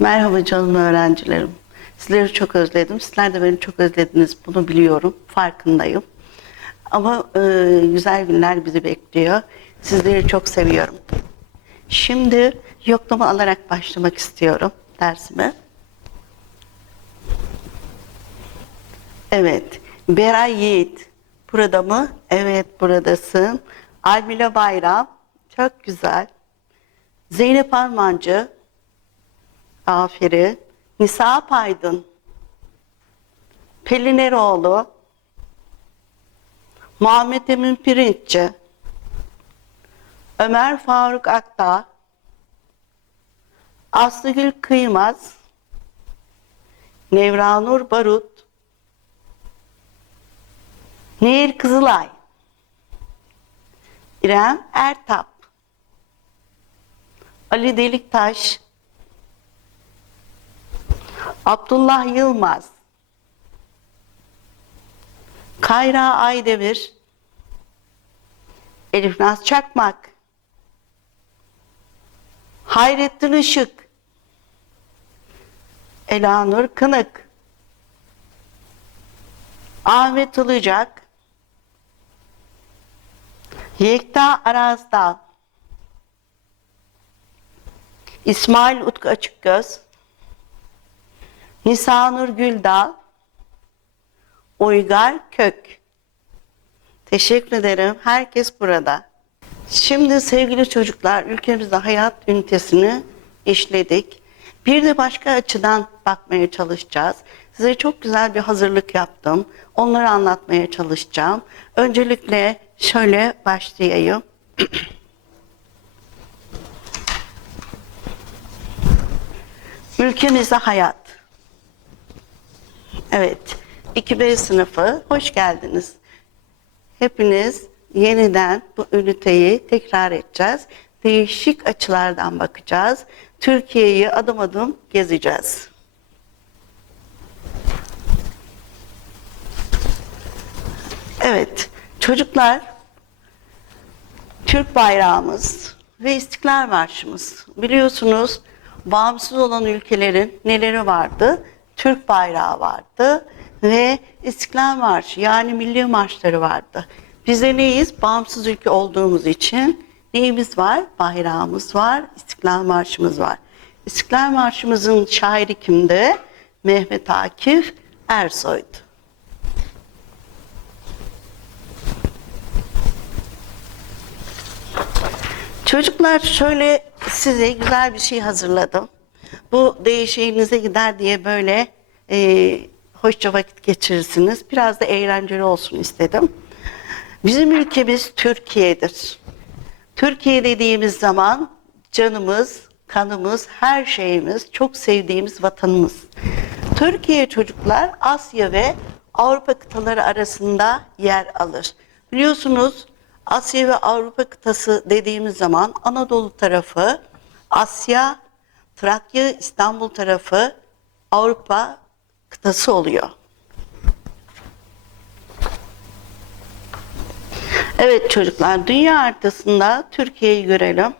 Merhaba canım öğrencilerim. Sizleri çok özledim. Sizler de beni çok özlediniz. Bunu biliyorum. Farkındayım. Ama e, güzel günler bizi bekliyor. Sizleri çok seviyorum. Şimdi yoklama alarak başlamak istiyorum dersime. Evet. Beray Yiğit. Burada mı? Evet buradasın. Almila Bayram. Çok güzel. Zeynep Armancı. Aferin. Nisa Paydın. Pelin Eroğlu. Muhammed Emin Pirinççi. Ömer Faruk Akdağ. Aslıgül Kıymaz. Nevranur Barut. Nehir Kızılay. İrem Ertap. Ali Deliktaş. Abdullah Yılmaz. Kayra Aydemir. Elif Naz Çakmak. Hayrettin Işık. Elanur Kınık. Ahmet Ilıcak. Yekta Arazdağ. İsmail Utku Açıkgöz. Nisanur Güldal. Uygar Kök. Teşekkür ederim. Herkes burada. Şimdi sevgili çocuklar ülkemizde hayat ünitesini işledik. Bir de başka açıdan bakmaya çalışacağız. Size çok güzel bir hazırlık yaptım. Onları anlatmaya çalışacağım. Öncelikle şöyle başlayayım. Ülkemizde hayat. Evet, 2B sınıfı hoş geldiniz. Hepiniz yeniden bu üniteyi tekrar edeceğiz. Değişik açılardan bakacağız. Türkiye'yi adım adım gezeceğiz. Evet, çocuklar Türk bayrağımız ve İstiklal Marşımız. Biliyorsunuz bağımsız olan ülkelerin neleri vardı? Türk bayrağı vardı ve İstiklal Marşı yani milli marşları vardı. Biz de neyiz? Bağımsız ülke olduğumuz için neyimiz var? Bayrağımız var, İstiklal Marşımız var. İstiklal Marşımızın şairi kimdi? Mehmet Akif Ersoy'du. Çocuklar şöyle size güzel bir şey hazırladım. Bu değişiğinize gider diye böyle e, hoşça vakit geçirirsiniz. Biraz da eğlenceli olsun istedim. Bizim ülkemiz Türkiye'dir. Türkiye dediğimiz zaman canımız, kanımız, her şeyimiz, çok sevdiğimiz vatanımız. Türkiye çocuklar Asya ve Avrupa kıtaları arasında yer alır. Biliyorsunuz Asya ve Avrupa kıtası dediğimiz zaman Anadolu tarafı Asya, Trakya, İstanbul tarafı Avrupa kıtası oluyor. Evet çocuklar, dünya haritasında Türkiye'yi görelim.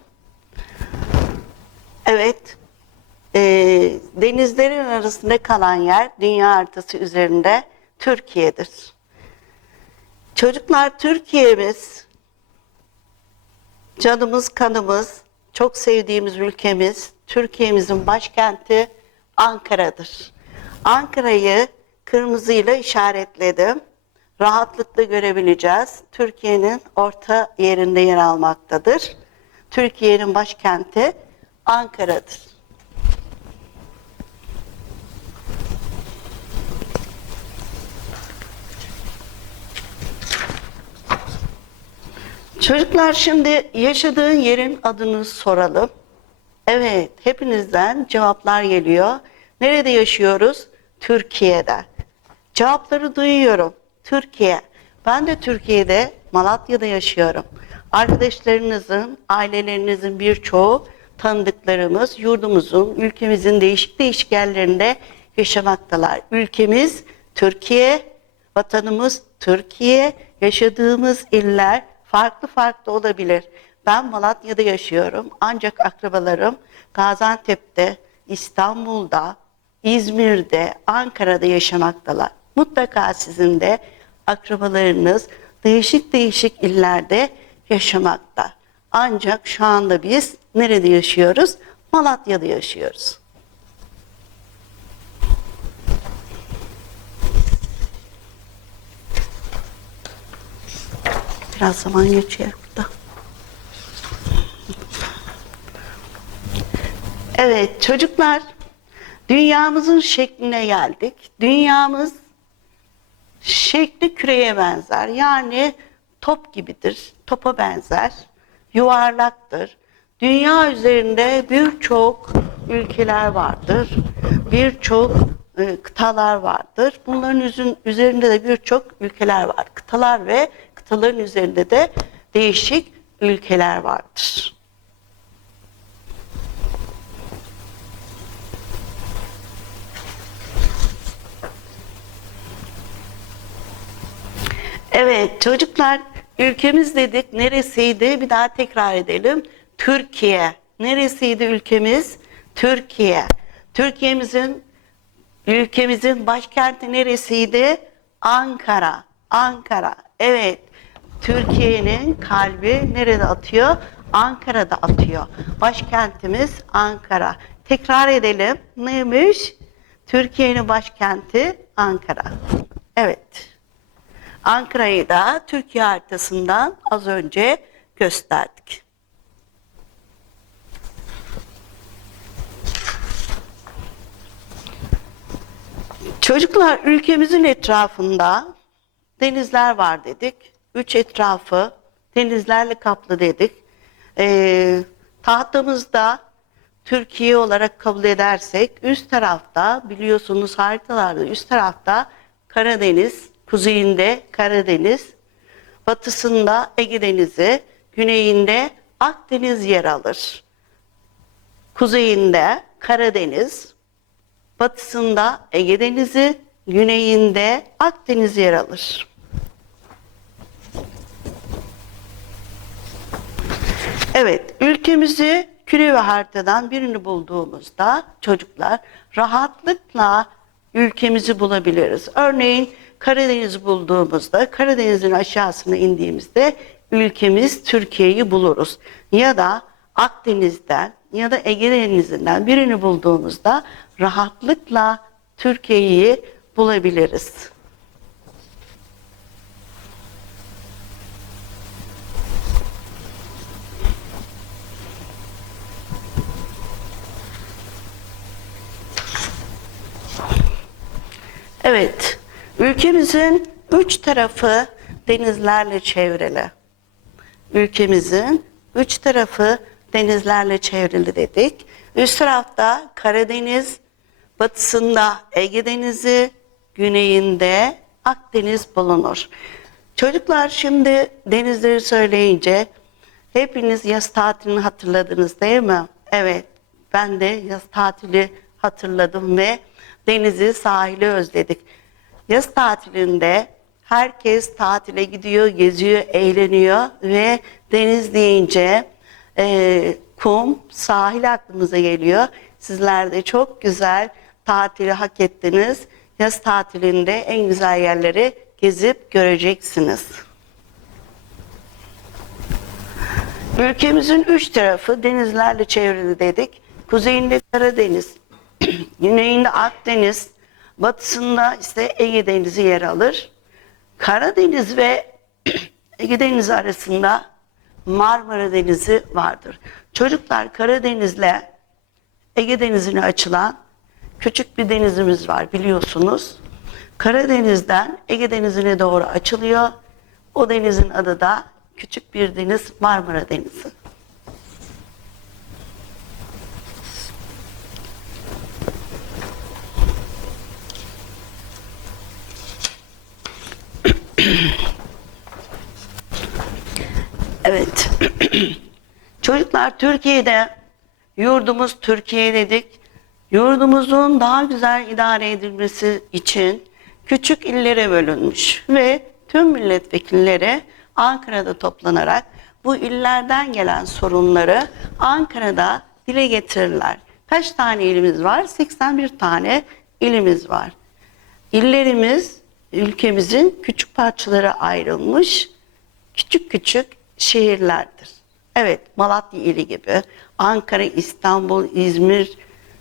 Evet, e, denizlerin arasında kalan yer dünya haritası üzerinde Türkiye'dir. Çocuklar Türkiye'miz, canımız kanımız, çok sevdiğimiz ülkemiz, Türkiye'mizin başkenti Ankara'dır. Ankara'yı kırmızıyla işaretledim. Rahatlıkla görebileceğiz. Türkiye'nin orta yerinde yer almaktadır. Türkiye'nin başkenti Ankara'dır. Çocuklar şimdi yaşadığın yerin adını soralım. Evet, hepinizden cevaplar geliyor. Nerede yaşıyoruz? Türkiye'de. Cevapları duyuyorum. Türkiye. Ben de Türkiye'de, Malatya'da yaşıyorum. Arkadaşlarınızın, ailelerinizin birçoğu tanıdıklarımız yurdumuzun, ülkemizin değişik değişik yerlerinde yaşamaktalar. Ülkemiz Türkiye, vatanımız Türkiye, yaşadığımız iller farklı farklı olabilir. Ben Malatya'da yaşıyorum ancak akrabalarım Gaziantep'te, İstanbul'da, İzmir'de, Ankara'da yaşamaktalar. Mutlaka sizin de akrabalarınız değişik değişik illerde yaşamakta. Ancak şu anda biz nerede yaşıyoruz? Malatya'da yaşıyoruz. Biraz zaman geçiyor burada. Evet çocuklar dünyamızın şekline geldik. Dünyamız şekli küreye benzer. Yani top gibidir. Topa benzer. Yuvarlaktır. Dünya üzerinde birçok ülkeler vardır. Birçok e, kıtalar vardır. Bunların üzerinde de birçok ülkeler var. Kıtalar ve kıtaların üzerinde de değişik ülkeler vardır. Evet çocuklar ülkemiz dedik neresiydi bir daha tekrar edelim. Türkiye. Neresiydi ülkemiz? Türkiye. Türkiye'mizin ülkemizin başkenti neresiydi? Ankara. Ankara. Evet. Türkiye'nin kalbi nerede atıyor? Ankara'da atıyor. Başkentimiz Ankara. Tekrar edelim. Neymiş? Türkiye'nin başkenti Ankara. Evet. Ankara'yı da Türkiye haritasından az önce gösterdik. Çocuklar ülkemizin etrafında denizler var dedik. Üç etrafı denizlerle kaplı dedik. Ee, tahtamızda Türkiye olarak kabul edersek üst tarafta biliyorsunuz haritalarda üst tarafta Karadeniz, kuzeyinde Karadeniz, batısında Ege Denizi, güneyinde Akdeniz yer alır. Kuzeyinde Karadeniz, batısında Ege Denizi, güneyinde Akdeniz yer alır. Evet, ülkemizi küre ve haritadan birini bulduğumuzda çocuklar rahatlıkla ülkemizi bulabiliriz. Örneğin Karadeniz bulduğumuzda Karadeniz'in aşağısına indiğimizde ülkemiz Türkiye'yi buluruz. Ya da Akdeniz'den ya da Ege Denizi'nden birini bulduğumuzda rahatlıkla Türkiye'yi bulabiliriz. Evet, ülkemizin üç tarafı denizlerle çevrili. Ülkemizin üç tarafı denizlerle çevrili dedik. Üst tarafta Karadeniz, batısında Ege Denizi, güneyinde Akdeniz bulunur. Çocuklar şimdi denizleri söyleyince hepiniz yaz tatilini hatırladınız değil mi? Evet, ben de yaz tatili hatırladım ve denizi, sahili özledik. Yaz tatilinde herkes tatile gidiyor, geziyor, eğleniyor ve deniz deyince e, kum, sahil aklımıza geliyor. Sizler de çok güzel tatili hak ettiniz. Yaz tatilinde en güzel yerleri gezip göreceksiniz. Ülkemizin üç tarafı denizlerle çevrili dedik. Kuzeyinde Karadeniz, güneyinde Akdeniz, batısında ise Ege Denizi yer alır. Karadeniz ve Ege Denizi arasında Marmara Denizi vardır. Çocuklar Karadeniz'le Ege Denizi'ne açılan küçük bir denizimiz var biliyorsunuz. Karadeniz'den Ege Denizi'ne doğru açılıyor. O denizin adı da küçük bir deniz Marmara Denizi. Evet. Çocuklar Türkiye'de yurdumuz Türkiye dedik. Yurdumuzun daha güzel idare edilmesi için küçük illere bölünmüş ve tüm milletvekilleri Ankara'da toplanarak bu illerden gelen sorunları Ankara'da dile getirirler. Kaç tane ilimiz var? 81 tane ilimiz var. İllerimiz ülkemizin küçük parçalara ayrılmış küçük küçük şehirlerdir. Evet, Malatya ili gibi, Ankara, İstanbul, İzmir,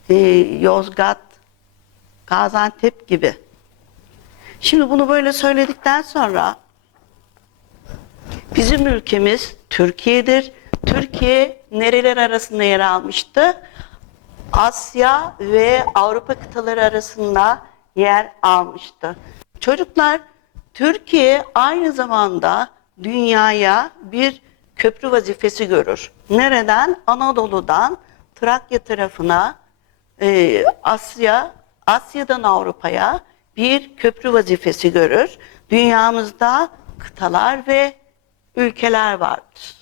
e, Yozgat, Gaziantep gibi. Şimdi bunu böyle söyledikten sonra bizim ülkemiz Türkiye'dir. Türkiye nereler arasında yer almıştı? Asya ve Avrupa kıtaları arasında yer almıştı. Çocuklar, Türkiye aynı zamanda dünyaya bir köprü vazifesi görür. Nereden? Anadolu'dan Trakya tarafına, e, Asya, Asya'dan Avrupa'ya bir köprü vazifesi görür. Dünyamızda kıtalar ve ülkeler vardır.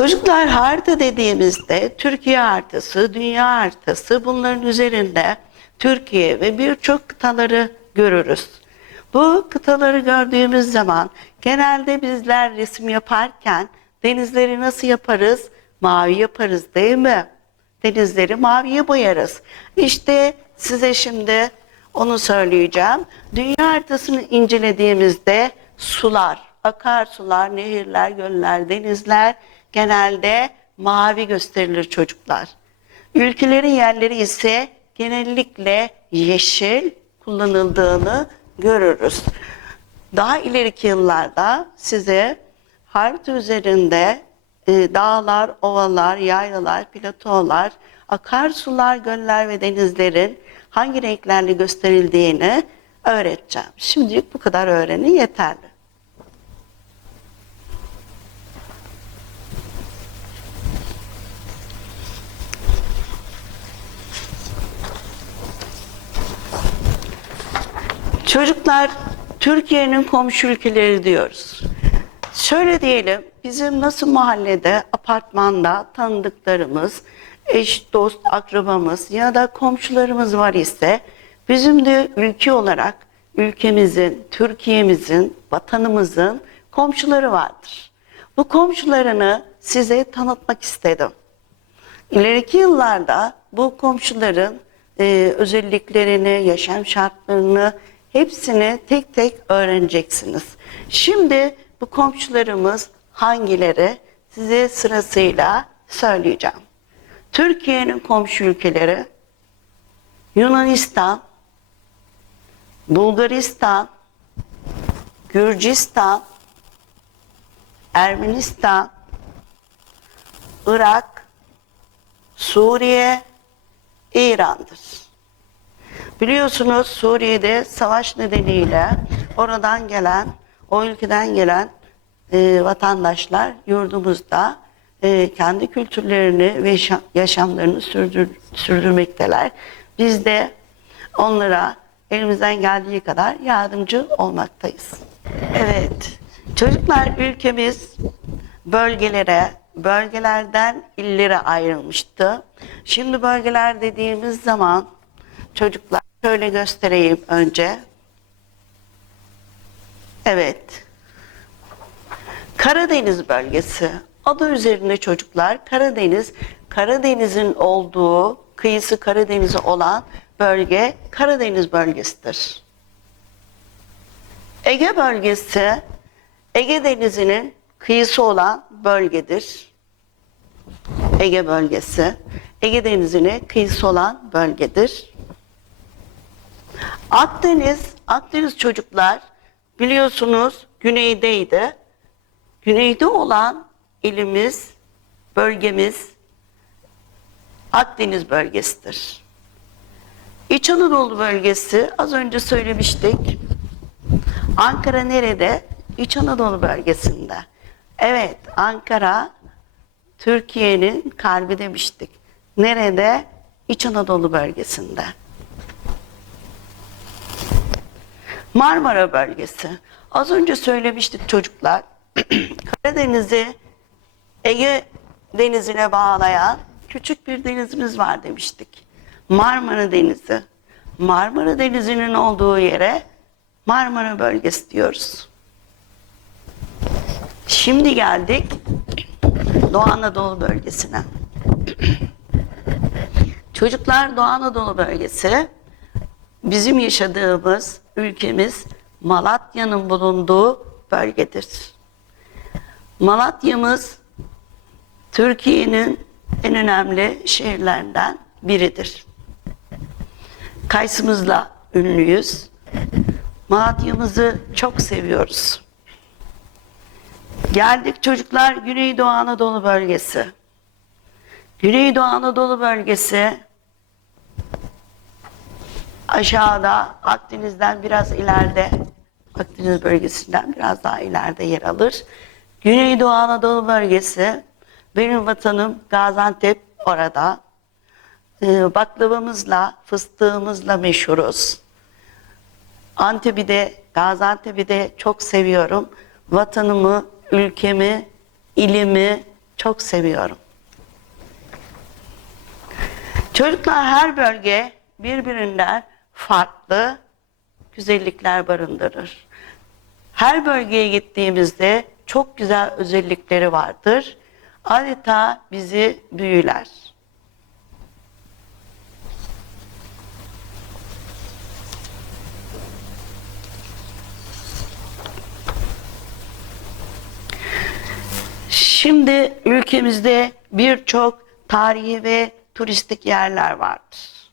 Çocuklar harita dediğimizde Türkiye haritası, dünya haritası bunların üzerinde Türkiye ve birçok kıtaları görürüz. Bu kıtaları gördüğümüz zaman genelde bizler resim yaparken denizleri nasıl yaparız? Mavi yaparız değil mi? Denizleri maviye boyarız. İşte size şimdi onu söyleyeceğim. Dünya haritasını incelediğimizde sular, akarsular, nehirler, göller, denizler genelde mavi gösterilir çocuklar. Ülkelerin yerleri ise genellikle yeşil kullanıldığını görürüz. Daha ileriki yıllarda size harita üzerinde e, dağlar, ovalar, yaylalar, platolar, akarsular, göller ve denizlerin hangi renklerle gösterildiğini öğreteceğim. Şimdilik bu kadar öğrenin yeterli. Çocuklar Türkiye'nin komşu ülkeleri diyoruz. Şöyle diyelim, bizim nasıl mahallede, apartmanda tanıdıklarımız, eş, dost, akrabamız ya da komşularımız var ise bizim de ülke olarak ülkemizin, Türkiye'mizin, vatanımızın komşuları vardır. Bu komşularını size tanıtmak istedim. İleriki yıllarda bu komşuların e, özelliklerini, yaşam şartlarını hepsini tek tek öğreneceksiniz. Şimdi bu komşularımız hangileri size sırasıyla söyleyeceğim. Türkiye'nin komşu ülkeleri Yunanistan, Bulgaristan, Gürcistan, Ermenistan, Irak, Suriye, İran'dır. Biliyorsunuz Suriye'de savaş nedeniyle oradan gelen, o ülkeden gelen e, vatandaşlar yurdumuzda e, kendi kültürlerini ve yaşa- yaşamlarını sürdür, sürdürmekteler. Biz de onlara elimizden geldiği kadar yardımcı olmaktayız. Evet, çocuklar ülkemiz bölgelere, bölgelerden illere ayrılmıştı. Şimdi bölgeler dediğimiz zaman çocuklar şöyle göstereyim önce. Evet. Karadeniz bölgesi. Adı üzerinde çocuklar Karadeniz, Karadeniz'in olduğu, kıyısı Karadeniz'e olan bölge Karadeniz bölgesidir. Ege bölgesi Ege Denizi'nin kıyısı olan bölgedir. Ege bölgesi Ege Denizi'ne kıyısı olan bölgedir. Akdeniz, Akdeniz çocuklar biliyorsunuz güneydeydi. Güneyde olan ilimiz, bölgemiz Akdeniz bölgesidir. İç Anadolu bölgesi az önce söylemiştik. Ankara nerede? İç Anadolu bölgesinde. Evet, Ankara Türkiye'nin kalbi demiştik. Nerede? İç Anadolu bölgesinde. Marmara bölgesi. Az önce söylemiştik çocuklar. Karadeniz'i Ege Denizi'ne bağlayan küçük bir denizimiz var demiştik. Marmara Denizi. Marmara Denizi'nin olduğu yere Marmara bölgesi diyoruz. Şimdi geldik Doğu Anadolu bölgesine. Çocuklar Doğu Anadolu bölgesi bizim yaşadığımız ülkemiz Malatya'nın bulunduğu bölgedir. Malatya'mız Türkiye'nin en önemli şehirlerinden biridir. Kayısımızla ünlüyüz. Malatya'mızı çok seviyoruz. Geldik çocuklar Güneydoğu Anadolu bölgesi. Güneydoğu Anadolu bölgesi aşağıda Akdeniz'den biraz ileride Akdeniz bölgesinden biraz daha ileride yer alır. Güneydoğu Anadolu bölgesi benim vatanım Gaziantep orada. Ee, baklavamızla, fıstığımızla meşhuruz. Antep'i de, Gaziantep'i de çok seviyorum. Vatanımı, ülkemi, ilimi çok seviyorum. Çocuklar her bölge birbirinden farklı güzellikler barındırır. Her bölgeye gittiğimizde çok güzel özellikleri vardır. Adeta bizi büyüler. Şimdi ülkemizde birçok tarihi ve turistik yerler vardır.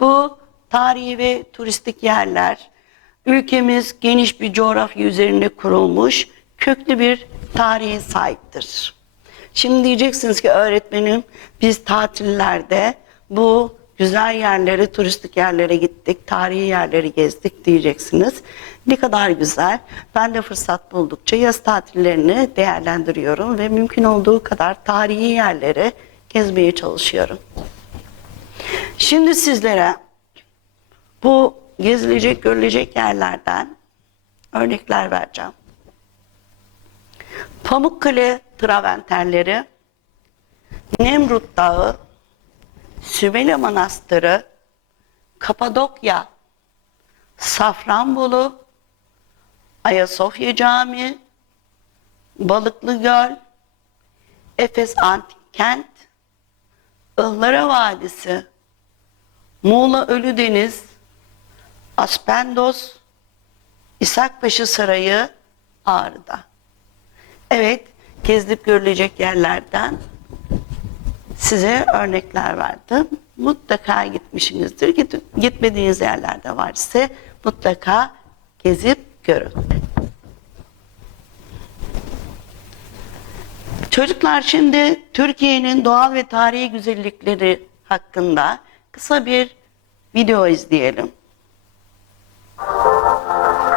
Bu tarihi ve turistik yerler ülkemiz geniş bir coğrafya üzerinde kurulmuş köklü bir tarihe sahiptir. Şimdi diyeceksiniz ki öğretmenim biz tatillerde bu güzel yerlere, turistik yerlere gittik, tarihi yerleri gezdik diyeceksiniz. Ne kadar güzel. Ben de fırsat buldukça yaz tatillerini değerlendiriyorum ve mümkün olduğu kadar tarihi yerleri gezmeye çalışıyorum. Şimdi sizlere bu gezilecek, görülecek yerlerden örnekler vereceğim. Pamukkale traventerleri, Nemrut Dağı, Sümele Manastırı, Kapadokya, Safranbolu, Ayasofya Camii, Balıklı Göl, Efes Antik Kent, Ihlara Vadisi, Muğla Ölüdeniz, Aspendos, İshakpaşa Sarayı, Ağrı'da. Evet, gezilip görülecek yerlerden size örnekler verdim. Mutlaka gitmişsinizdir. Git, gitmediğiniz yerlerde var ise mutlaka gezip görün. Çocuklar şimdi Türkiye'nin doğal ve tarihi güzellikleri hakkında kısa bir video izleyelim. Thank you.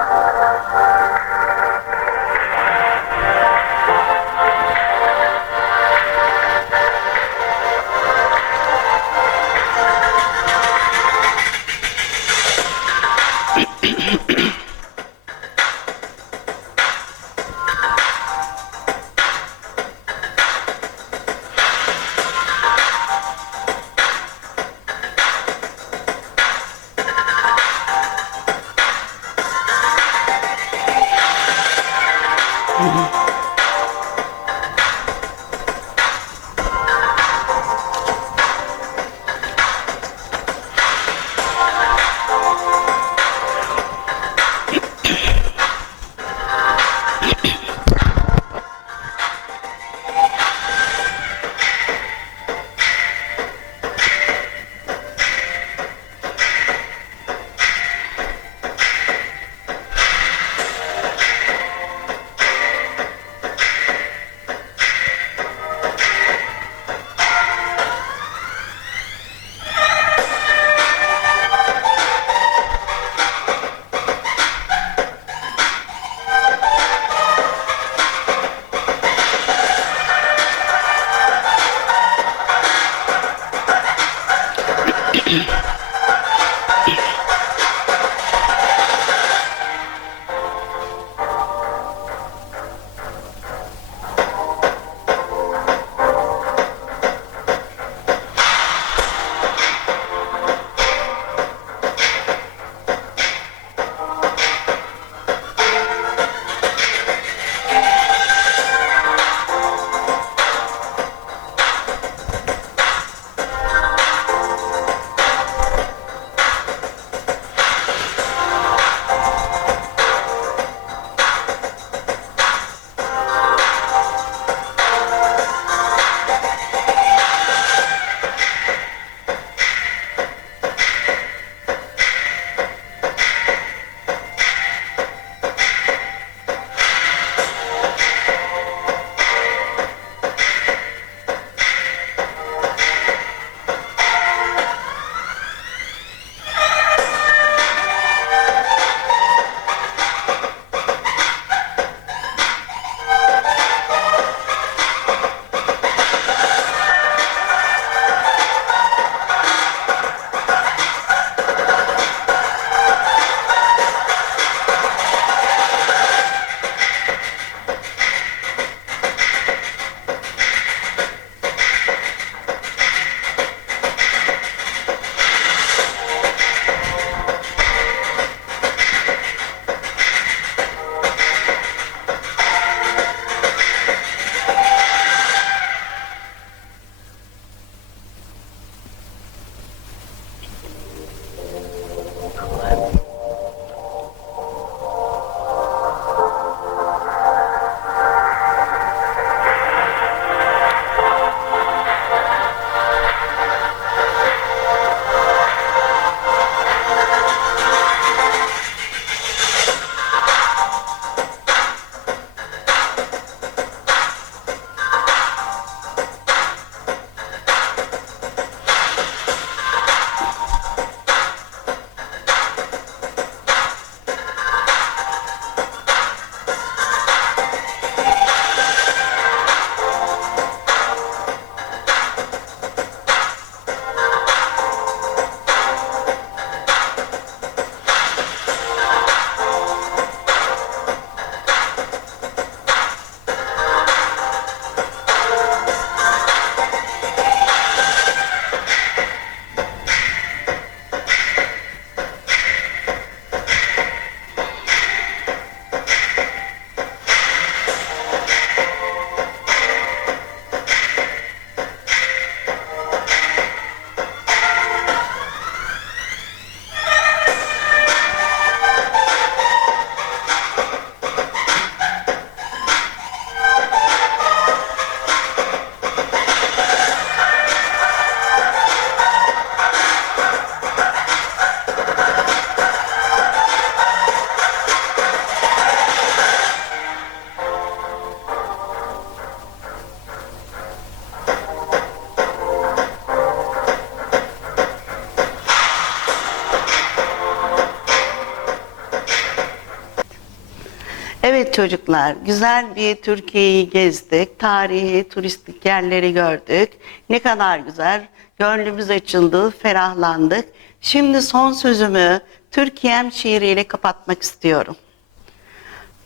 Evet çocuklar, güzel bir Türkiye'yi gezdik. Tarihi, turistik yerleri gördük. Ne kadar güzel. Gönlümüz açıldı, ferahlandık. Şimdi son sözümü Türkiye'm şiiriyle kapatmak istiyorum.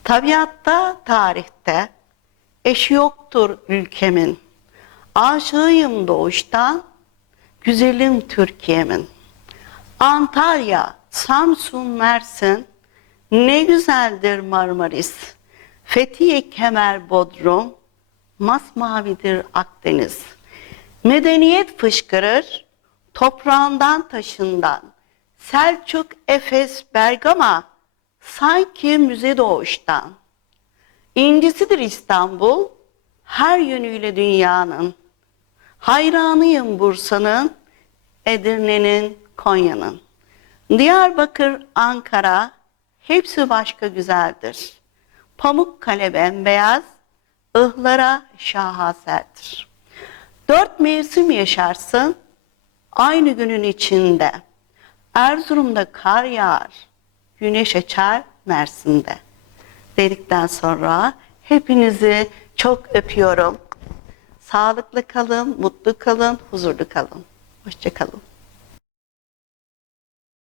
Tabiatta, tarihte eşi yoktur ülkemin. Aşığıyım doğuştan, güzelim Türkiye'min. Antalya, Samsun, Mersin, ne güzeldir Marmaris. Fethiye, Kemer, Bodrum, masmavidir Akdeniz. Medeniyet fışkırır, toprağından taşından. Selçuk, Efes, Bergama, sanki müze doğuştan. İncisidir İstanbul, her yönüyle dünyanın. Hayranıyım Bursa'nın, Edirne'nin, Konya'nın. Diyarbakır, Ankara, hepsi başka güzeldir. Pamukkale bembeyaz, ıhlara şaheserdir. Dört mevsim yaşarsın, aynı günün içinde. Erzurum'da kar yağar, güneş açar Mersin'de. Dedikten sonra hepinizi çok öpüyorum. Sağlıklı kalın, mutlu kalın, huzurlu kalın. Hoşçakalın.